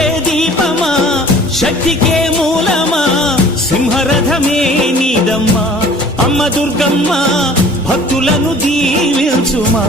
వెలిగే దీపమా శక్తికే మూలమా సింహరథమే నీదమ్మా అమ్మ దుర్గమ్మ భక్తులను దీవించుమా